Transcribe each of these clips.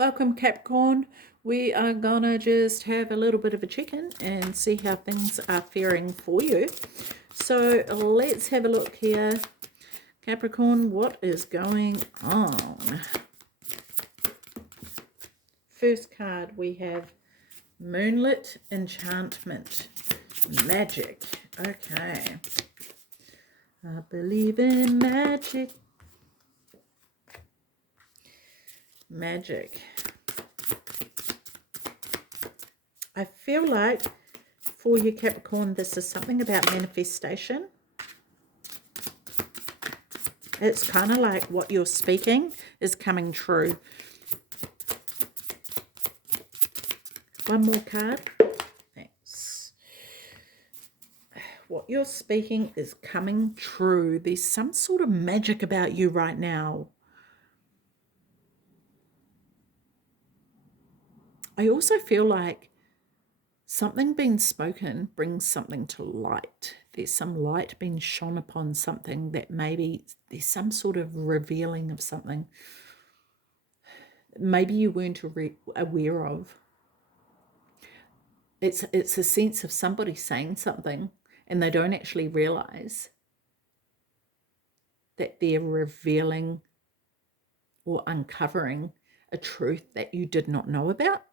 Welcome, Capricorn. We are gonna just have a little bit of a check-in and see how things are faring for you. So let's have a look here. Capricorn, what is going on? First card, we have Moonlit Enchantment. Magic. Okay. I believe in magic. Magic. I feel like for you, Capricorn, this is something about manifestation. It's kind of like what you're speaking is coming true. One more card. Thanks. What you're speaking is coming true. There's some sort of magic about you right now. I also feel like something being spoken brings something to light. There's some light being shone upon something that maybe there's some sort of revealing of something maybe you weren't aware of. It's a sense of somebody saying something and they don't actually realize that they're revealing or uncovering a truth that you did not know about.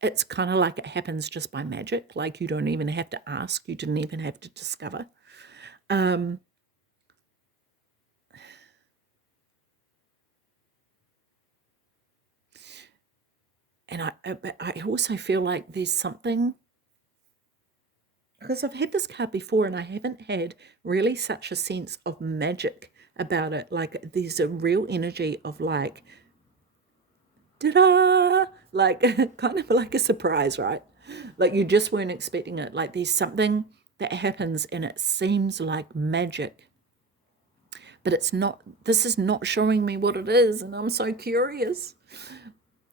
It's kind of like it happens just by magic, like you don't even have to ask, you didn't even have to discover. And I also feel like there's something, because I've had this card before and I haven't had really such a sense of magic about it. Like there's a real energy of like, ta-da, like kind of like a surprise, right? Like you just weren't expecting it. Like there's something that happens and it seems like magic, but it's not. This is not showing me what it is, and I'm so curious.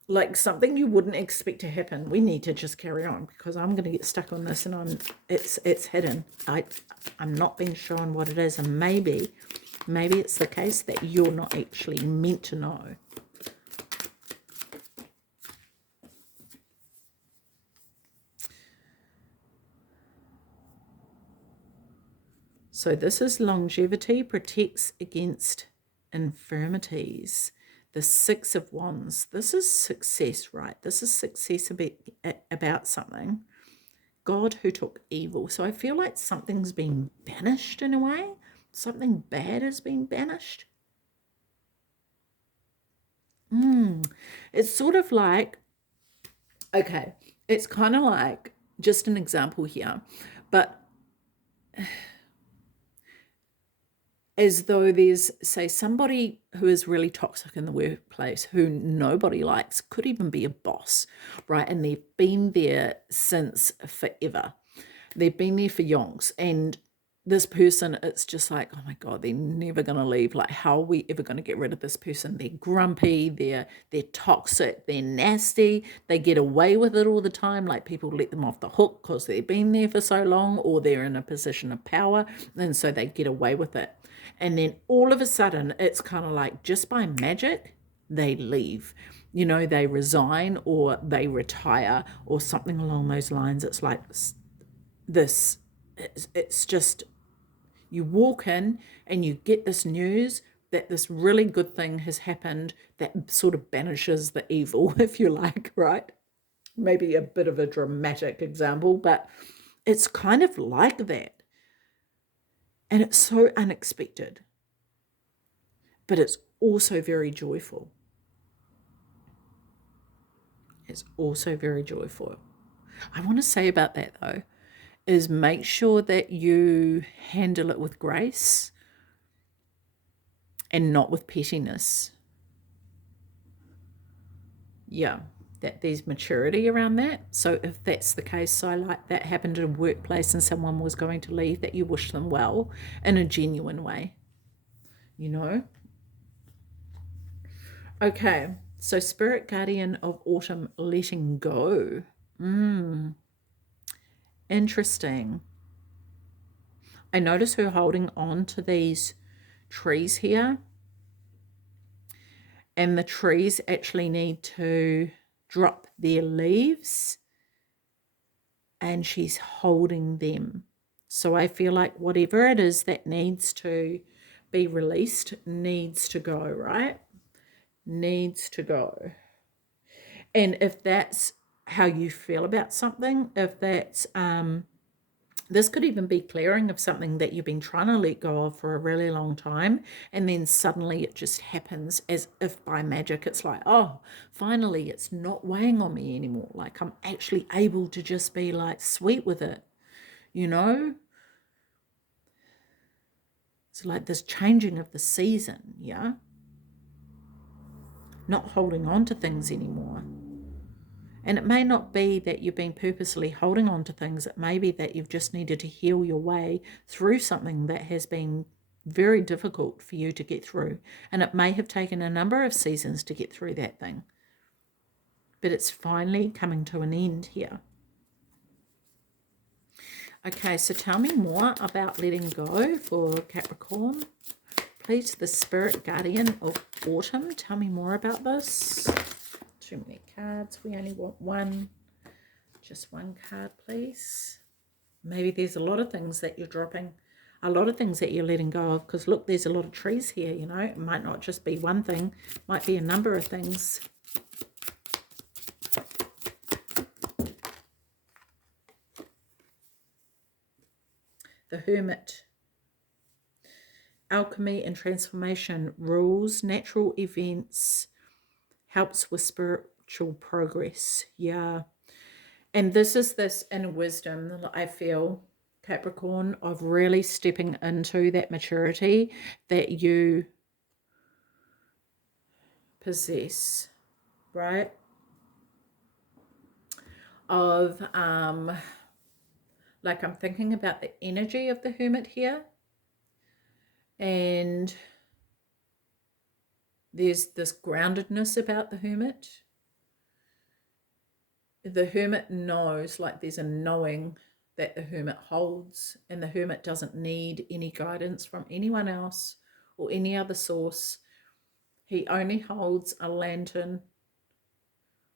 Like something you wouldn't expect to happen. We need to just carry on because I'm going to get stuck on this, and it's hidden. I'm not being shown what it is, and maybe it's the case that you're not actually meant to know. So this is longevity, protects against infirmities. The Six of Wands. This is success, right? This is success about something. God who took evil. So I feel like something's been banished in a way. Something bad has been banished. It's sort of like, okay, it's kind of like, just an example here, but as though there's, say, somebody who is really toxic in the workplace who nobody likes, could even be a boss, right? And they've been there since forever. They've been there for yonks. And this person, it's just like, oh my God, they're never going to leave. Like, how are we ever going to get rid of this person? They're grumpy, they're toxic, they're nasty, they get away with it all the time. Like people let them off the hook because they've been there for so long, or they're in a position of power, and so they get away with it. And then all of a sudden, it's kind of like just by magic, they leave. You know, they resign or they retire or something along those lines. It's like this, it's just, you walk in and you get this news that this really good thing has happened that sort of banishes the evil, if you like, right? Maybe a bit of a dramatic example, but it's kind of like that. And it's so unexpected, but it's also very joyful. It's also very joyful. I want to say about that though, is make sure that you handle it with grace and not with pettiness. Yeah, that there's maturity around that. So if that's the case, so like that happened at a workplace and someone was going to leave, that you wish them well in a genuine way, you know? Okay, so Spirit Guardian of Autumn, letting go. Interesting. I notice her holding on to these trees here. and the trees actually need to drop their leaves, and she's holding them. So I feel like whatever it is that needs to be released needs to go, right? Needs to go. And if that's how you feel about something, if that's this could even be clearing of something that you've been trying to let go of for a really long time, and then suddenly it just happens as if by magic. It's like, oh, finally it's not weighing on me anymore. Like I'm actually able to just be like sweet with it, you know? It's like this changing of the season, yeah? Not holding on to things anymore. And it may not be that you've been purposely holding on to things. It may be that you've just needed to heal your way through something that has been very difficult for you to get through. And it may have taken a number of seasons to get through that thing. But it's finally coming to an end here. Okay, so tell me more about letting go for Capricorn. Please, the spirit guardian of autumn. Tell me more about this. Too many cards. We only want one. Just one card, please. Maybe there's a lot of things that you're dropping, a lot of things that you're letting go of, because look, there's a lot of trees here, you know. It might not just be one thing, it might be a number of things. The Hermit. Alchemy and transformation, rules, natural events, helps with spiritual progress. Yeah. And this is this inner wisdom that I feel, Capricorn, of really stepping into that maturity that you possess, right? Of, like I'm thinking about the energy of the Hermit here. And there's this groundedness about the Hermit. The Hermit knows, like there's a knowing that the Hermit holds, and the Hermit doesn't need any guidance from anyone else or any other source. He only holds a lantern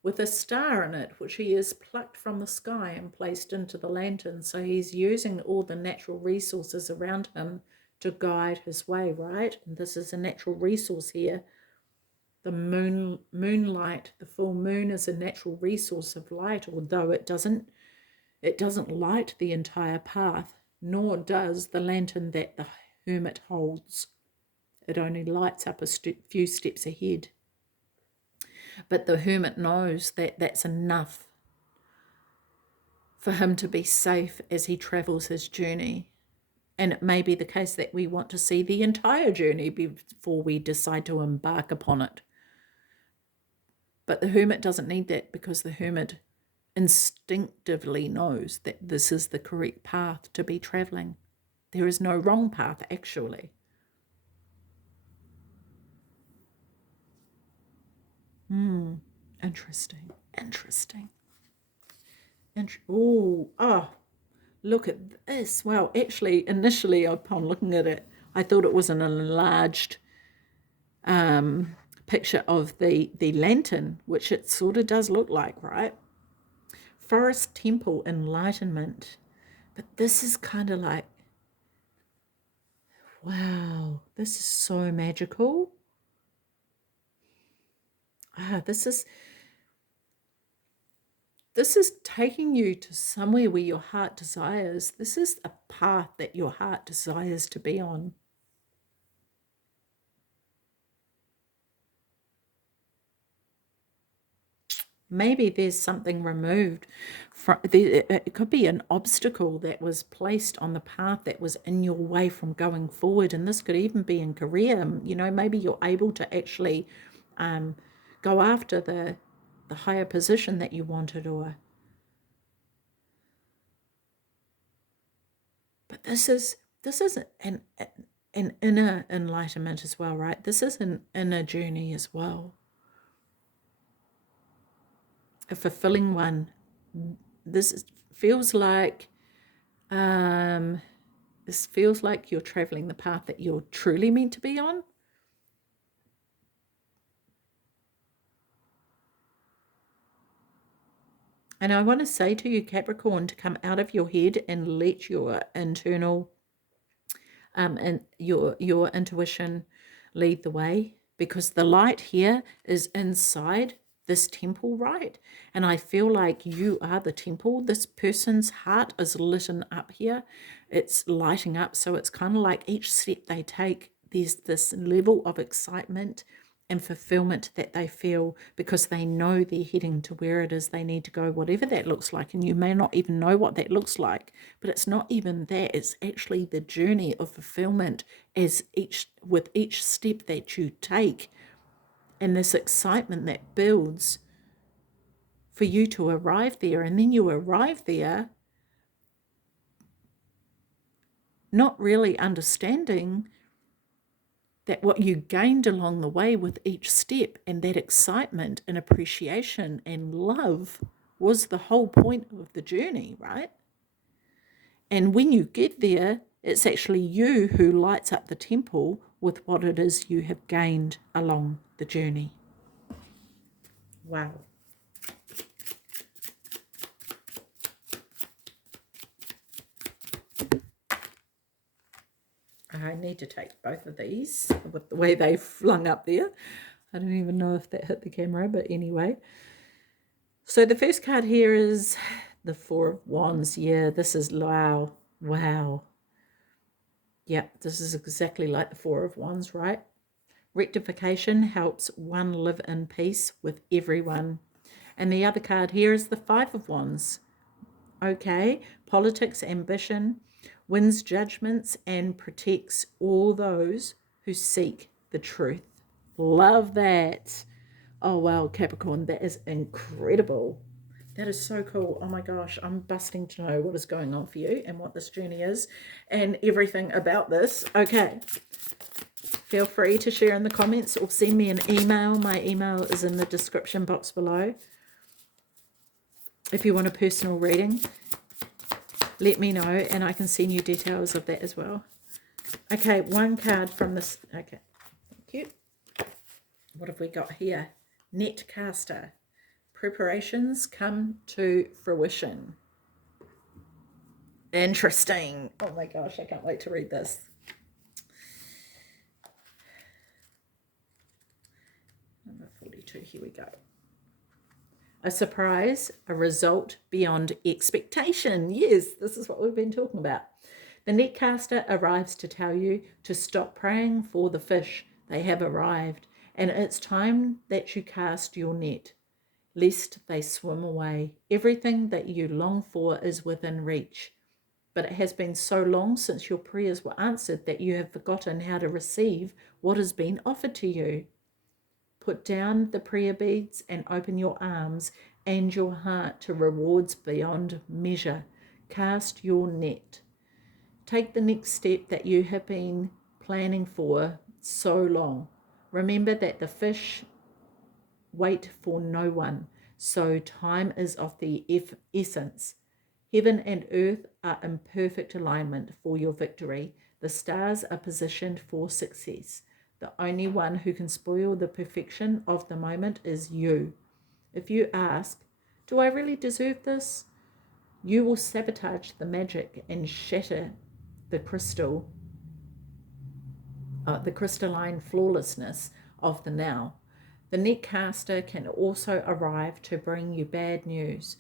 with a star in it, which he has plucked from the sky and placed into the lantern. So he's using all the natural resources around him to guide his way, right? And this is a natural resource here. The moonlight, the full moon is a natural resource of light, although it doesn't light the entire path, nor does the lantern that the Hermit holds. It only lights up a few steps ahead. But the Hermit knows that that's enough for him to be safe as he travels his journey. And it may be the case that we want to see the entire journey before we decide to embark upon it. But the Hermit doesn't need that, because the Hermit instinctively knows that this is the correct path to be traveling. There is no wrong path, actually. Interesting. Oh, look at this. Well, actually, initially, upon looking at it, I thought it was an enlarged picture of the lantern, which it sort of does look like, right? Forest Temple Enlightenment. But this is kind of like, wow, this is so magical. This is taking you to somewhere where your heart desires. This is a path that your heart desires to be on. Maybe there's something removed from it could be an obstacle that was placed on the path that was in your way from going forward. And this could even be in career. You know, maybe you're able to actually go after the higher position that you wanted, or but this is an inner enlightenment as well, right? This is an inner journey as well, a fulfilling one. This feels like you're traveling the path that you're truly meant to be on. And I want to say to you, Capricorn, to come out of your head and let your internal and your intuition lead the way, because the light here is inside this temple, right? And I feel like you are the temple. This person's heart is lit up here. It's lighting up. So it's kind of like each step they take, there's this level of excitement and fulfillment that they feel, because they know they're heading to where it is they need to go, whatever that looks like. And you may not even know what that looks like, but it's not even that. It's actually the journey of fulfillment as with each step that you take, and this excitement that builds for you to arrive there. And then you arrive there not really understanding that what you gained along the way with each step, and that excitement and appreciation and love, was the whole point of the journey, right? And when you get there, it's actually you who lights up the temple with what it is you have gained along the journey. Wow. I need to take both of these with the way they flung up there. I don't even know if that hit the camera, but anyway. So the first card here is the Four of Wands. Yeah, this is wow. Wow. Yeah, this is exactly like the Four of Wands, right? Rectification helps one live in peace with everyone. And the other card here is the Five of Wands. Okay, politics, ambition, wins judgments and protects all those who seek the truth. Love that. Oh, wow, Capricorn, that is incredible. That is so cool. Oh my gosh, I'm busting to know what is going on for you and what this journey is and everything about this. Okay, feel free to share in the comments or send me an email. My email is in the description box below. If you want a personal reading, let me know and I can send you details of that as well. Okay, one card from this. Okay, thank you. What have we got here? Netcaster. Preparations come to fruition. Interesting. Oh my gosh, I can't wait to read this. Number 42, here we go. A surprise, a result beyond expectation. Yes, this is what we've been talking about. The netcaster arrives to tell you to stop praying for the fish. They have arrived, and it's time that you cast your net, lest they swim away. Everything that you long for is within reach, but it has been so long since your prayers were answered that you have forgotten how to receive what has been offered to you. Put down the prayer beads and open your arms and your heart to rewards beyond measure. Cast your net. Take the next step that you have been planning for so long. Remember that the fish wait for no one, so time is of the essence. Heaven and earth are in perfect alignment for your victory. The stars are positioned for success. The only one who can spoil the perfection of the moment is you. If you ask, do I really deserve this? You will sabotage the magic and shatter the crystalline flawlessness of the now. The netcaster can also arrive to bring you bad news.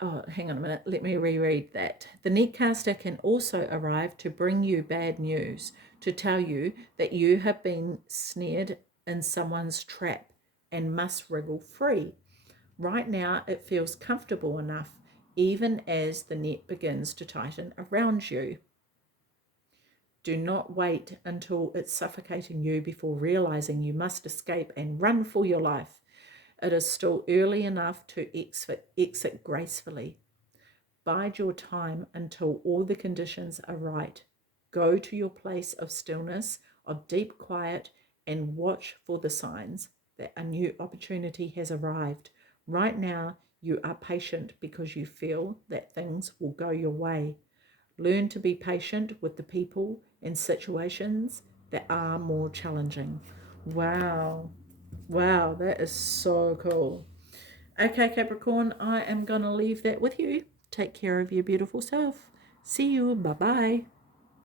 Oh, hang on a minute. Let me reread that. The netcaster can also arrive to bring you bad news, to tell you that you have been snared in someone's trap and must wriggle free. Right now, it feels comfortable enough, even as the net begins to tighten around you. Do not wait until it's suffocating you before realizing you must escape and run for your life. It is still early enough to exit gracefully. Bide your time until all the conditions are right. Go to your place of stillness, of deep quiet, and watch for the signs that a new opportunity has arrived. Right now, you are patient because you feel that things will go your way. Learn to be patient with the people and situations that are more challenging. Wow. Wow, that is so cool. Okay, Capricorn, I am going to leave that with you. Take care of your beautiful self. See you. Bye-bye.